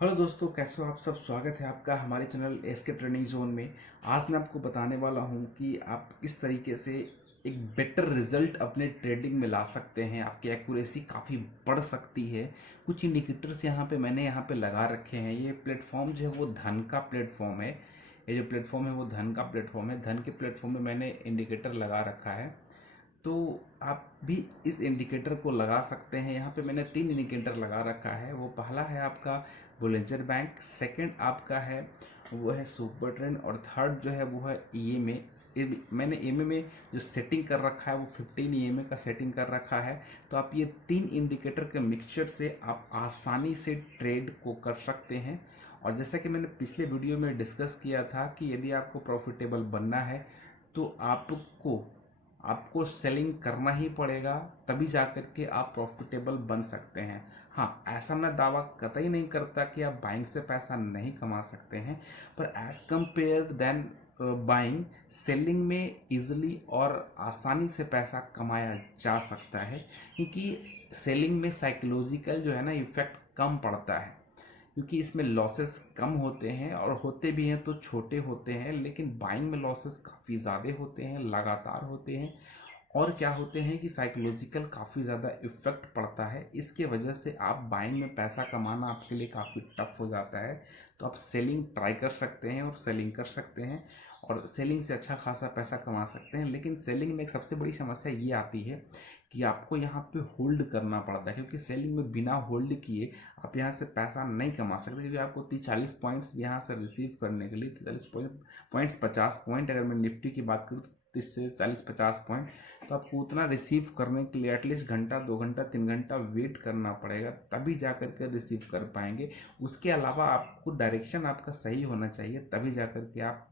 Hello दोस्तों, कैसे हो आप सब। स्वागत है आपका हमारे चैनल एसके ट्रेडिंग जोन में। आज मैं आपको बताने वाला हूं कि आप किस तरीके से एक बेटर रिजल्ट अपने ट्रेडिंग में ला सकते हैं। आपकी एक्यूरेसी काफ़ी बढ़ सकती है। कुछ इंडिकेटर्स मैंने यहाँ पे लगा रखे हैं। ये प्लेटफॉर्म जो है वो धन का प्लेटफॉर्म है। ये जो प्लेटफॉर्म है वो धन का प्लेटफॉर्म है। धन के प्लेटफॉर्म में मैंने इंडिकेटर लगा रखा है, तो आप भी इस इंडिकेटर को लगा सकते हैं। यहाँ पे मैंने 3 इंडिकेटर लगा रखा है। वो पहला है आपका बोलिंजर बैंक, सेकंड आपका है वो है सुपर ट्रेंड, और थर्ड जो है वो है ईएमए। मैंने ईएमए में जो सेटिंग कर रखा है वो 15 ईएमए का सेटिंग कर रखा है। तो आप ये 3 इंडिकेटर के मिक्सचर से आप आसानी से ट्रेड को कर सकते हैं। और जैसा कि मैंने पिछले वीडियो में डिस्कस किया था कि यदि आपको प्रॉफिटेबल बनना है तो आपको सेलिंग करना ही पड़ेगा, तभी जाकर के आप प्रॉफिटेबल बन सकते हैं। हाँ, ऐसा मैं दावा कतई नहीं करता कि आप बाइंग से पैसा नहीं कमा सकते हैं, पर as compare than buying, selling में इजीली और आसानी से पैसा कमाया जा सकता है। क्योंकि सेलिंग में साइकोलॉजिकल जो है ना इफेक्ट कम पड़ता है, क्योंकि इसमें लॉसेस कम होते हैं, और होते भी हैं तो छोटे होते हैं। लेकिन बाइंग में लॉसेस काफ़ी ज़्यादा होते हैं, लगातार होते हैं। और क्या होते हैं कि साइकोलॉजिकल काफ़ी ज़्यादा इफेक्ट पड़ता है। इसके वजह से आप बाइंग में पैसा कमाना आपके लिए काफ़ी टफ हो जाता है। तो आप सेलिंग ट्राई कर सकते हैं और सेलिंग कर सकते हैं, और सेलिंग से अच्छा खासा पैसा कमा सकते हैं। लेकिन सेलिंग में एक सबसे बड़ी समस्या ये आती है कि आपको यहाँ पे होल्ड करना पड़ता है, क्योंकि सेलिंग में बिना होल्ड किए आप यहाँ से पैसा नहीं कमा सकते। क्योंकि आपको 40 पॉइंट्स यहाँ से रिसीव करने के लिए 40 पॉइंट्स 50 पॉइंट, अगर मैं निफ्टी की बात करूँ तो 30 से 40-50 पॉइंट, तो आपको उतना रिसीव करने के लिए एटलीस्ट घंटा 2 घंटा 3 घंटा वेट करना पड़ेगा, तभी जा कर के रिसीव कर पाएंगे। उसके अलावा आपको डायरेक्शन आपका सही होना चाहिए, तभी जा कर के आप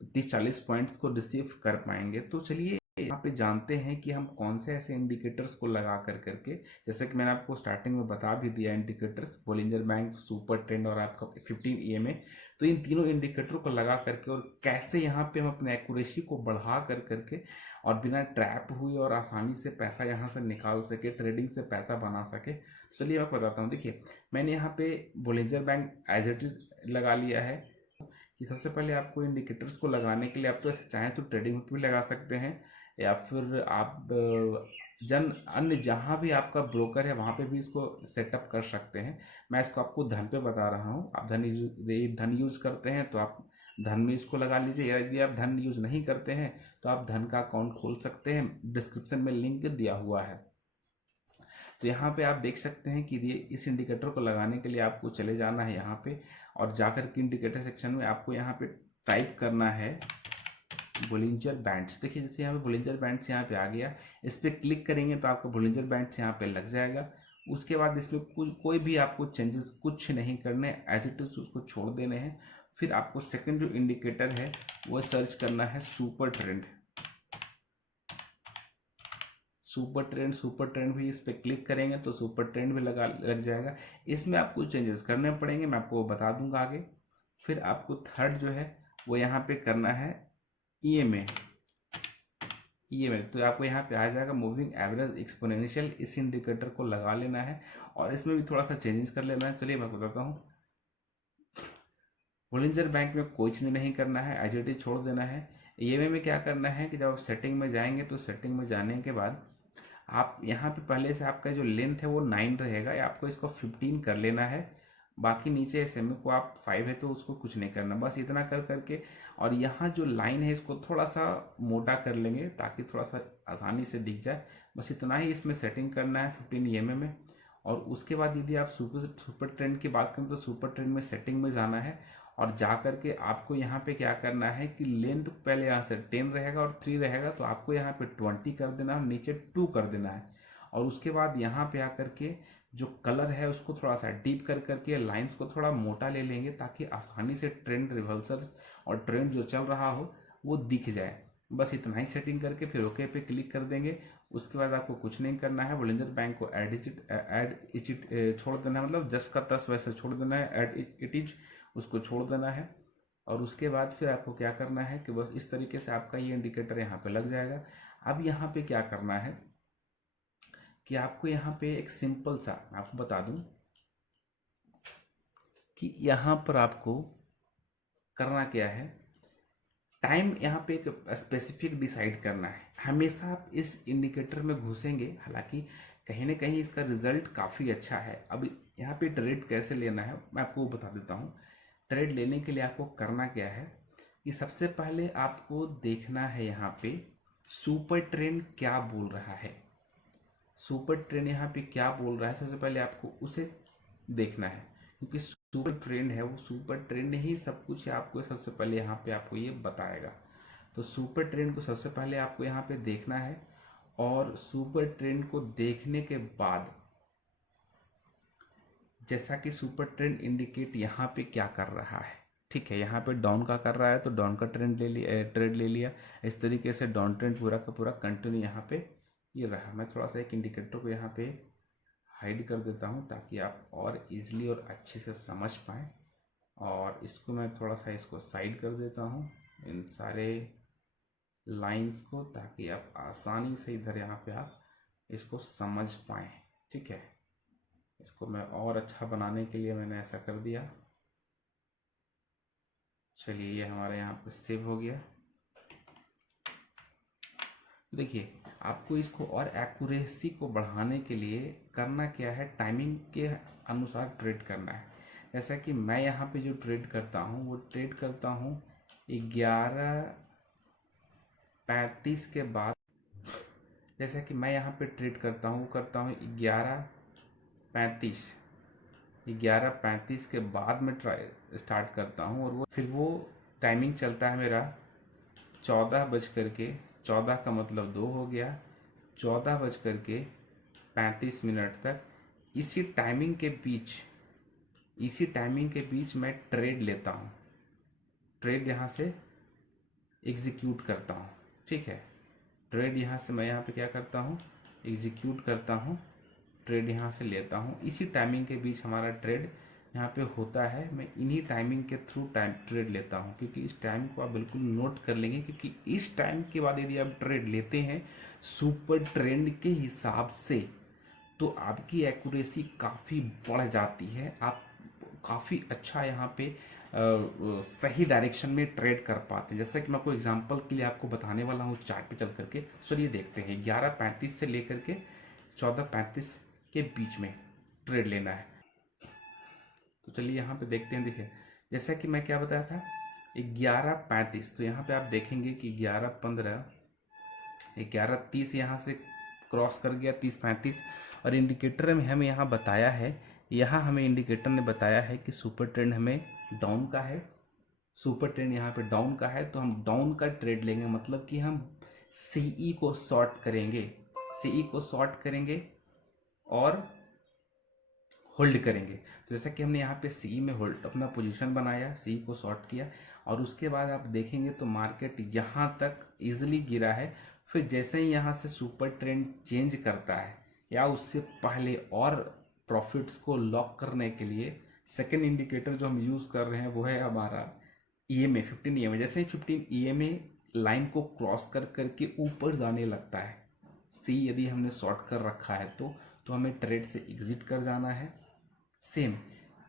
30-40 पॉइंट्स को रिसीव कर पाएंगे। तो चलिए यहाँ पे जानते हैं कि हम कौन से ऐसे इंडिकेटर्स को लगा कर करके, जैसे कि मैंने आपको स्टार्टिंग में बता भी दिया indicators, Bollinger bank, super trend और आपका 15 ईएमए। तो इन तीनों इंडिकेटर को लगा करके और कैसे यहाँ पे हम अपने एक्यूरेसी को बढ़ा कर करके और बिना ट्रैप हुए और आसानी से पैसा यहाँ से निकाल सके, ट्रेडिंग से पैसा बना सके। तो चलिए मैं आपको बताता हूँ। देखिए, मैंने यहाँ पे Bollinger band as it is लगा लिया है। कि सबसे पहले आपको इंडिकेटर्स को लगाने के लिए आप तो ऐसे चाहें तो ट्रेडिंग पे भी लगा सकते हैं, या फिर आप जन अन्य जहाँ भी आपका ब्रोकर है वहाँ पे भी इसको सेटअप कर सकते हैं। मैं इसको आपको धन पे बता रहा हूँ। आप धन यूज करते हैं तो आप धन में इसको लगा लीजिए, या यदि आप धन यूज नहीं करते हैं तो आप धन का अकाउंट खोल सकते हैं। डिस्क्रिप्शन में लिंक दिया हुआ है। तो यहाँ पे आप देख सकते हैं कि ये इस इंडिकेटर को लगाने के लिए आपको चले जाना है यहाँ पे, और जाकर के इंडिकेटर सेक्शन में आपको यहाँ पे टाइप करना है बोलिंजर बैंड्स। देखिए, जैसे यहाँ पे बोलिंजर बैंड्स यहाँ पे आ गया, इस पर क्लिक करेंगे तो आपका बोलिंजर बैंड्स यहाँ पे लग जाएगा। उसके बाद इसमें कोई भी आपको चेंजेस कुछ नहीं करने, एज इट इज उसको छोड़ देने हैं। फिर आपको सेकंड जो इंडिकेटर है वो सर्च करना है सुपर ट्रेंड। सुपर ट्रेंड भी इस पर क्लिक करेंगे तो सुपर ट्रेंड भी लग जाएगा। इसमें आपको चेंजेस करने पड़ेंगे, मैं आपको बता दूंगा आगे। फिर आपको थर्ड जो है वो यहाँ पे करना है ईएमए। तो आपको यहाँ पे आ जाएगा मूविंग एवरेज एक्सपोनेंशियल। इस इंडिकेटर को लगा लेना है और इसमें भी थोड़ा सा चेंजेस कर लेना है। चलिए मैं बताता हूँ। बोलिंजर बैंक में कोई चेंज नहीं करना है, एज इट इज छोड़ देना है। ईएमए में क्या करना है कि जब आप सेटिंग में जाएंगे तो सेटिंग में जाने के बाद आप यहाँ पे पहले से आपका जो लेंथ है वो 9 रहेगा, या आपको इसको 15 कर लेना है। बाकी नीचे एसएमए को आप 5 है तो उसको कुछ नहीं करना, बस इतना कर करके। और यहाँ जो लाइन है इसको थोड़ा सा मोटा कर लेंगे ताकि थोड़ा सा आसानी से दिख जाए। बस इतना ही इसमें सेटिंग करना है 15 ईएमए में। और उसके बाद यदि आप सुपर ट्रेंड की बात करें तो सुपर ट्रेंड में सेटिंग में जाना है, और जा करके आपको यहाँ पे क्या करना है कि लेंथ पहले यहाँ से 10 रहेगा और 3 रहेगा, तो आपको यहाँ पे 20 कर देना है, नीचे 2 कर देना है। और उसके बाद यहाँ पे आकर के जो कलर है उसको थोड़ा सा डीप कर करके लाइंस को थोड़ा मोटा ले लेंगे, ताकि आसानी से ट्रेंड रिवर्सल्स और ट्रेंड जो चल रहा हो वो दिख जाए। बस इतना ही सेटिंग करके फिर ओके पे क्लिक कर देंगे। उसके बाद आपको कुछ नहीं करना है, बोलिंजर बैंक को एड इट छोड़ देना है, मतलब जस का तस वैसे छोड़ देना है, एड इट इज उसको छोड़ देना है। और उसके बाद फिर आपको क्या करना है कि बस इस तरीके से आपका ये इंडिकेटर यहाँ पे लग जाएगा। अब यहाँ पे क्या करना है कि आपको यहाँ पे एक सिंपल सा मैं आपको बता दूँ कि यहाँ पर आपको करना क्या है, टाइम यहाँ पे एक स्पेसिफिक डिसाइड करना है। हमेशा आप इस इंडिकेटर में घुसेंगे, हालांकि कहीं ना कहीं इसका रिजल्ट काफ़ी अच्छा है। अब यहाँ पे ट्रेड कैसे लेना है मैं आपको बता देता हूँ। ट्रेड लेने के लिए आपको करना क्या है कि सबसे पहले आपको देखना है यहाँ पे सुपर ट्रेंड क्या बोल रहा है। सुपर ट्रेंड यहाँ पे क्या बोल रहा है, सबसे पहले आपको उसे देखना है, क्योंकि सुपर ट्रेंड है, वो सुपर ट्रेंड ही सब कुछ है। आपको सबसे पहले यहाँ पे आपको ये बताएगा। तो सुपर ट्रेंड को सबसे पहले आपको यहाँ पे देखना है, और सुपर ट्रेंड को देखने के बाद जैसा कि सुपर ट्रेंड इंडिकेट यहाँ पे क्या कर रहा है, ठीक है, यहाँ पे डाउन का कर रहा है तो डाउन का ट्रेड ले लिया। इस तरीके से डाउन ट्रेंड पूरा का पूरा कंटिन्यू यहाँ पे ये रहा। मैं थोड़ा सा एक इंडिकेटर को यहाँ पे हाइड कर देता हूँ ताकि आप और इजीली और अच्छे से समझ पाएँ। और इसको मैं थोड़ा सा इसको साइड कर देता हूँ, इन सारे लाइंस को, ताकि आप आसानी से इधर यहाँ पे आप इसको समझ पाएँ। ठीक है, इसको मैं और अच्छा बनाने के लिए मैंने ऐसा कर दिया। चलिए, ये हमारे यहाँ पे सेव हो गया। देखिए, आपको इसको और एक्यूरेसी को बढ़ाने के लिए करना क्या है, टाइमिंग के अनुसार ट्रेड करना है। जैसा कि मैं यहाँ पे जो ट्रेड करता हूँ वो ट्रेड करता हूँ 11:35 के बाद। जैसा कि मैं यहाँ पे ट्रेड करता हूँ 11:35 के बाद में ट्राई स्टार्ट करता हूँ, और वो टाइमिंग चलता है मेरा 14 का मतलब 2 हो गया, 14:35 तक। इसी टाइमिंग के बीच मैं ट्रेड लेता हूँ, ट्रेड यहाँ से एग्जीक्यूट करता हूँ। ठीक है, ट्रेड यहाँ से मैं यहाँ पे क्या करता हूँ, एग्जीक्यूट करता हूँ, ट्रेड यहाँ से लेता हूँ। इसी टाइमिंग के बीच हमारा ट्रेड यहाँ पे होता है। मैं इन्हीं टाइमिंग के थ्रू ट्रेड लेता हूँ, क्योंकि इस टाइम को आप बिल्कुल नोट कर लेंगे, क्योंकि इस टाइम के बाद यदि आप ट्रेड लेते हैं सुपर ट्रेंड के हिसाब से तो आपकी एक्यूरेसी काफ़ी बढ़ जाती है। आप काफ़ी अच्छा यहाँ पे सही डायरेक्शन में ट्रेड कर पाते हैं। जैसा कि मैं आपको एग्जांपल के लिए आपको बताने वाला हूँ चार्ट पे चल करके। चलिए देखते हैं, 11:35 से लेकर के 14:35 के बीच में ट्रेड लेना है। तो चलिए यहाँ पे देखते हैं। देखिए, जैसा कि मैं क्या बताया था 11:35, तो यहाँ पे आप देखेंगे कि 11:15, 11:30 यहाँ से क्रॉस कर गया, 30:35। और इंडिकेटर में हमें यहाँ बताया है, यहाँ हमें इंडिकेटर ने बताया है कि सुपर ट्रेंड हमें डाउन का है, सुपर ट्रेंड यहाँ पे डाउन का है। तो हम डाउन का ट्रेड लेंगे, मतलब कि हम सीई को शॉर्ट करेंगे और होल्ड करेंगे। तो जैसा कि हमने यहाँ पे सी में होल्ड अपना पोजीशन बनाया, सी को शॉर्ट किया, और उसके बाद आप देखेंगे तो मार्केट यहाँ तक इजीली गिरा है। फिर जैसे ही यहाँ से सुपर ट्रेंड चेंज करता है, या उससे पहले और प्रॉफिट्स को लॉक करने के लिए सेकेंड इंडिकेटर जो हम यूज़ कर रहे हैं वो है हमारा EMA 15 EMA। जैसे ही 15 EMA लाइन को क्रॉस कर करके ऊपर जाने लगता है, सी यदि हमने शॉर्ट कर रखा है तो हमें ट्रेड से एग्जिट कर जाना है। सेम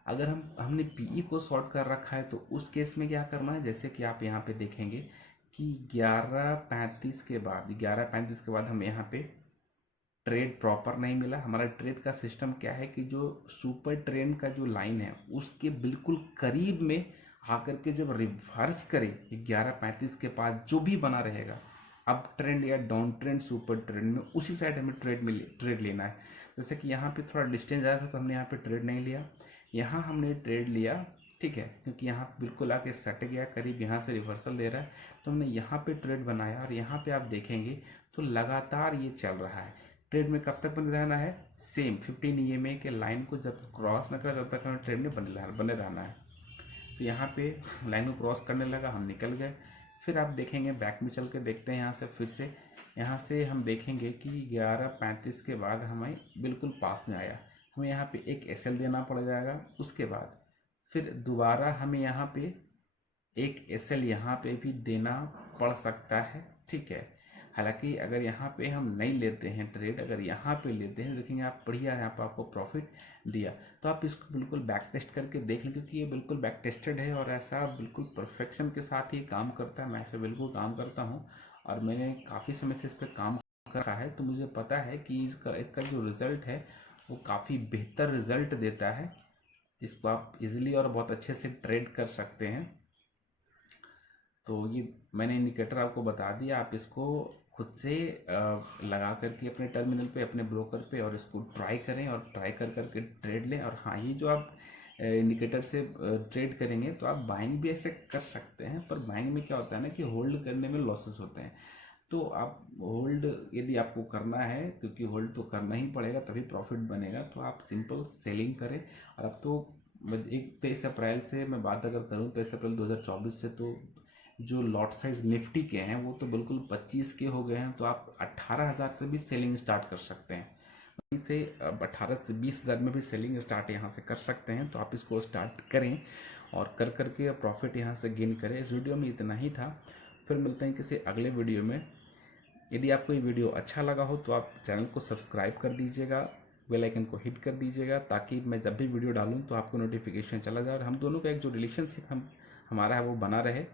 अगर हमने पीई को शॉर्ट कर रखा है तो उस केस में क्या करना है, जैसे कि आप यहाँ पे देखेंगे कि 11:35 के बाद हमें यहाँ पे ट्रेड प्रॉपर नहीं मिला। हमारा ट्रेड का सिस्टम क्या है कि जो सुपर ट्रेंड का जो लाइन है उसके बिल्कुल करीब में आकर के जब रिवर्स करे 11:35 के बाद जो भी बना रहेगा, अप ट्रेंड या डाउन ट्रेंड सुपर ट्रेंड में, उसी साइड हमें ट्रेड लेना है। जैसे कि यहाँ पे थोड़ा डिस्टेंस आया था तो हमने यहाँ पे ट्रेड नहीं लिया, यहाँ हमने ट्रेड लिया। ठीक है, क्योंकि यहाँ बिल्कुल आके सट गया करीब, यहाँ से रिवर्सल दे रहा है तो हमने यहाँ पे ट्रेड बनाया। और यहाँ पे आप देखेंगे तो लगातार ये चल रहा है। ट्रेड में कब तक बने रहना है, सेम 15 EMA के लाइन को जब क्रॉस न करे तब तक हमें ट्रेड में बने रहना है। तो यहाँ पे लाइन को क्रॉस करने लगा, हम निकल गए। फिर आप देखेंगे बैक में चल के देखते हैं, यहाँ से फिर से यहाँ से हम देखेंगे कि 11:35 के बाद हमें बिल्कुल पास में आया, हमें यहाँ पे एक SL देना पड़ जाएगा। उसके बाद फिर दोबारा हमें यहाँ पे एक SL यहाँ पे भी देना पड़ सकता है। ठीक है, हालांकि अगर यहाँ पे हम नहीं लेते हैं ट्रेड, अगर यहाँ पे लेते हैं देखेंगे आप बढ़िया यहाँ पर आपको प्रॉफिट दिया, तो आप इसको बिल्कुल बैक टेस्ट करके देख लें, क्योंकि ये बिल्कुल बैक टेस्टेड है और ऐसा बिल्कुल परफेक्शन के साथ ही काम करता है। मैं ऐसे बिल्कुल काम करता हूँ और मैंने काफ़ी समय से इस पर काम कर रहा है, तो मुझे पता है कि इसका जो रिज़ल्ट है वो काफ़ी बेहतर रिज़ल्ट देता है। इसको आप इजीली और बहुत अच्छे से ट्रेड कर सकते हैं। तो ये मैंने इंडिकेटर आपको बता दिया, आप इसको खुद से लगा करके अपने टर्मिनल पे, अपने ब्रोकर पे, और इसको ट्राई करें और ट्राई कर करके ट्रेड लें। और हाँ, ये जो आप इंडिकेटर से ट्रेड करेंगे तो आप बाइंग भी ऐसे कर सकते हैं, पर बाइंग में क्या होता है ना कि होल्ड करने में लॉसेस होते हैं। तो आप होल्ड यदि आपको करना है, क्योंकि होल्ड तो करना ही पड़ेगा तभी प्रॉफिट बनेगा, तो आप सिंपल सेलिंग करें। और अब तो 23 अप्रैल से मैं बात अगर करूँ, 23 अप्रैल 2024 से तो जो लॉट साइज निफ्टी के हैं वो तो बिल्कुल 25 के हो गए हैं। तो आप 18,000 से भी सेलिंग स्टार्ट कर सकते हैं, वहीं से अब 18 से 20,000 में भी सेलिंग स्टार्ट यहाँ से कर सकते हैं। तो आप इसको स्टार्ट करें और कर करके प्रॉफिट यहाँ से गेन करें। इस वीडियो में इतना ही था, फिर मिलते हैं किसी अगले वीडियो में। यदि आपको ये वीडियो अच्छा लगा हो तो आप चैनल को सब्सक्राइब कर दीजिएगा, बेल आइकन को हिट कर दीजिएगा, ताकि मैं जब भी वीडियो डालूं तो आपको नोटिफिकेशन चला जाए और हम दोनों का एक जो रिलेशनशिप हमारा है वो बना रहे।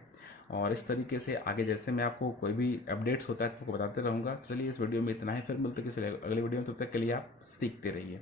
और इस तरीके से आगे जैसे मैं आपको कोई भी अपडेट्स होता है तो आपको बताते रहूँगा। चलिए इस वीडियो में इतना ही, फिर मिलते किसी अगले वीडियो में, तब तक के लिए आप सीखते रहिए।